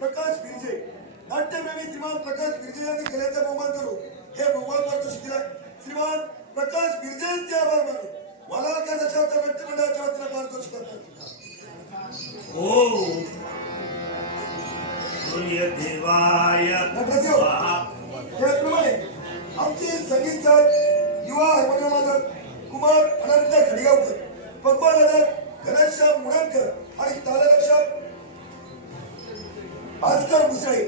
प्रकाश बिरजे नाट्यप्रेमी श्रीमान प्रकाश बिरजे यांनी केल्याचा बहुमान करू. हे बहुमान पारितोषिक दिलाय. श्रीमान प्रकाश बिरजेंचे आभार मानू. मला त्या दशावतार व्यक्तिमंडळाच्या वतीनं पारितोषिक करतात. ओ सूर्यदेवाय नटराजराव, स्वाहा. त्याचप्रमाणे आमचे संगीत युवा हार्मोनियम वादक कुमार अनंत खडगावकर पद्मा वादक घनश्याम मुणनकर आणि तालरक्षक भास्कर भुसळे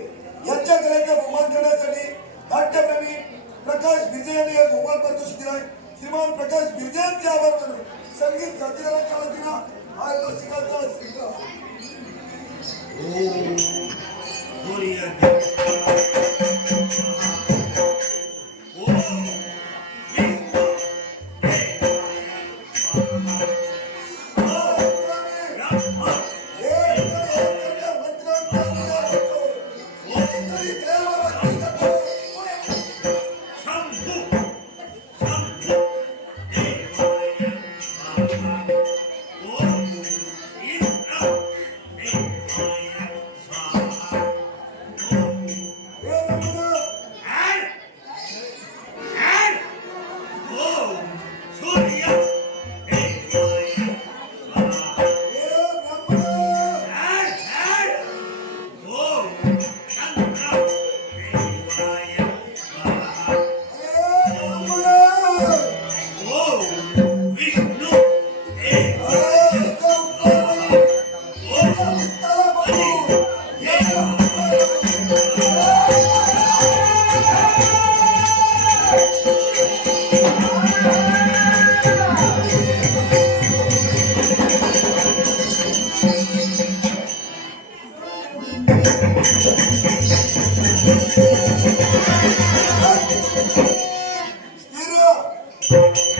यांच्या गळ्याचा बहुमान करण्यासाठी नाट्यप्रेमी प्रकाश बिर्जे यांनी हे बहुमान प्रदर्शित दिलाय श्रीमान प्रकाश बिर्जे यांचे आभार मानून संगीत साथीदारांच्या वतीनं पारितोषिकाचा स्वीकार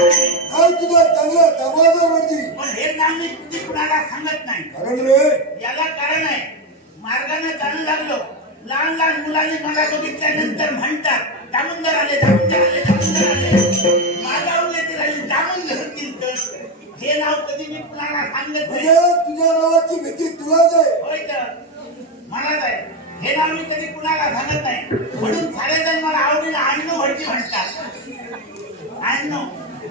नाव तुझं चांगलं दामोदर म्हणजे. पण हे नाव मी कुणाला सांगत नाही. कारण रे. याला कारण आहे मार्गाने चालू लागलो. लहान लहान मुलांनी मला बघितल्यानंतर म्हणतात दामोदर आले दामोदर आले दामोदर आले. मागावून येते राहील दामोदर तीर्थकर हे नाव कधी मी कुणाला सांगत म्हणजे नाही तुझ्या नावाची भीती तुलाच आहे. होय तर. मलाच आहे. हे नाव मी कधी कुणाला सांगत नाही. म्हणून सारेजण मला आवडीनं अण्णू भटजी म्हणतात. अण्णू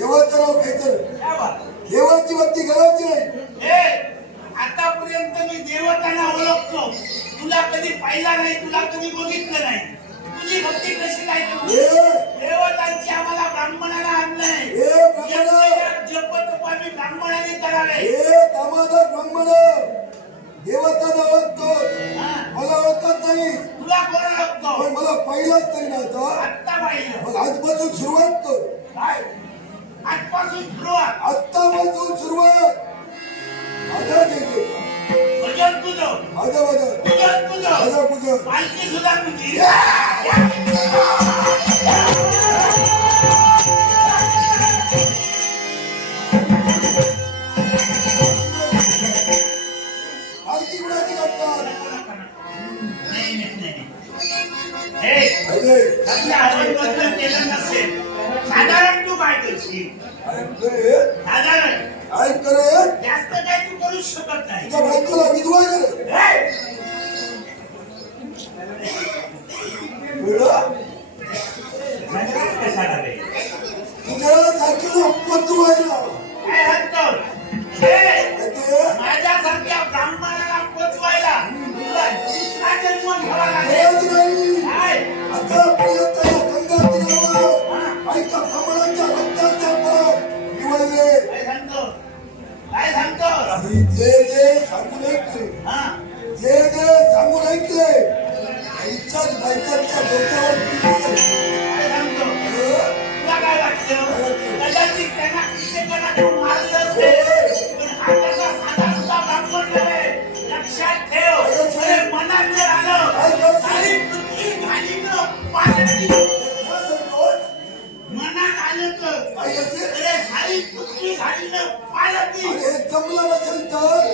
देवाचं नाव घ्यायचं नाही. देवाची भक्ती करायची नाही. आतापर्यंत मी देवतांना ओळखतो. तुला कधी पाहिला नाही तुला कधी बघितलं नाही. तुझी भक्ती कशी काय करू? हे देवतांची आम्हाला ब्राह्मणाला आणलंय हे ब्राह्मणा! जप तप आम्ही ब्राह्मणाने करावे. ब्राह्मण! देवाचा ओळखतो. मला ओळखत नाही. तुला कोण ओळखतो? पण मला पहिलाच तरी नव्हता. आजपासून सुरुवात कर. आजपासून सुरुवात. आत्तापासून सुरुवात. माझा घ्यायचे भजन तुझं माझा माझा पूजन तुझं माझा पूजा. पालखी सुद्धा तुझी आरती कुणाची करतात? नाही, नाही, नाही. हे, अरे समजा हवन बदल केलं नसेल? साधारण तू काय करशील? काय करे जास्त काय तू करू शकत नाही. तुझ्या बायकोला विधवा करे जे जे सांगून ऐकले जे जे सांगून ऐकले आईच्याच बायकांच्या डोक्यावर. लक्षात ठेव. मनात आलं सारी पृथ्वी घालीनं पालती काय सांगतोस? मनात आलं तर? अरे सारी पृथ्वी घालीनं पालती आणि हे जमलं नसेल तर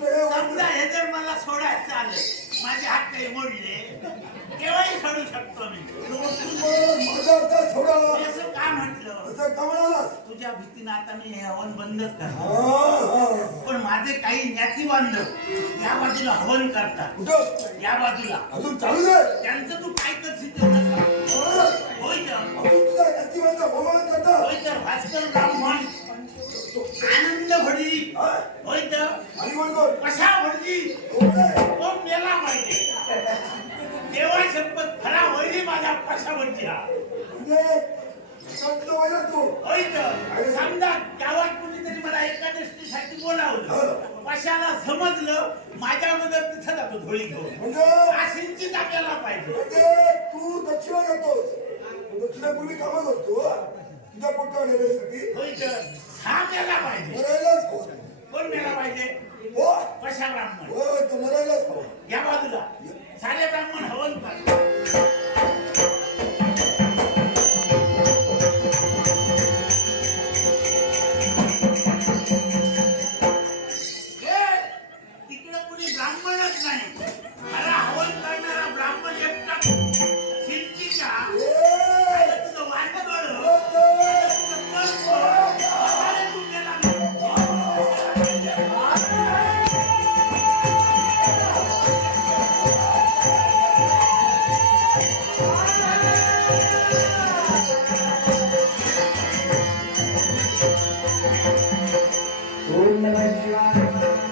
समजा हे जर मला सोडायचं आलं माझे हात काही मोडले केव्हाही सोडू शकतो मी. मी असं का म्हटलं? तुझ्या भीतीनं आता मी हे हवन बंदच करतो पण माझे काही ज्ञाती बांधव या बाजूला हवन करतात. या बाजूला. अजून चालू दे त्यांचं तू काय कर तेवढं सांग. होय तर. होय तर भास्कर राम. भडजी. हा? होय तर? कशा भडजी. तो मेला पाहिजे तेव्हा शपथ खरा होईल माझा पशा भटजी हा म्हणजे तू? होय तर? समजा गावात कुणीतरी मला एकादशीसाठी बोलावलं. पशाला समजलं? माझ्या अगोदर तिथं जातो धोळी घेऊन. म्हणजे? आशींचीच आपल्याला पाहिजे. म्हणजे तू दक्षिणा घेतोस तू दक्षिणापूर्वी कामं करतो हा? तुझ्या पोटावर नेण्यासाठी. होय तर? हा मेला पाहिजे. मरायलाच हो कोण मेला पाहिजे? हो. पशा ब्राह्मण? हो, तू मरायलाच हवा या बाजूला.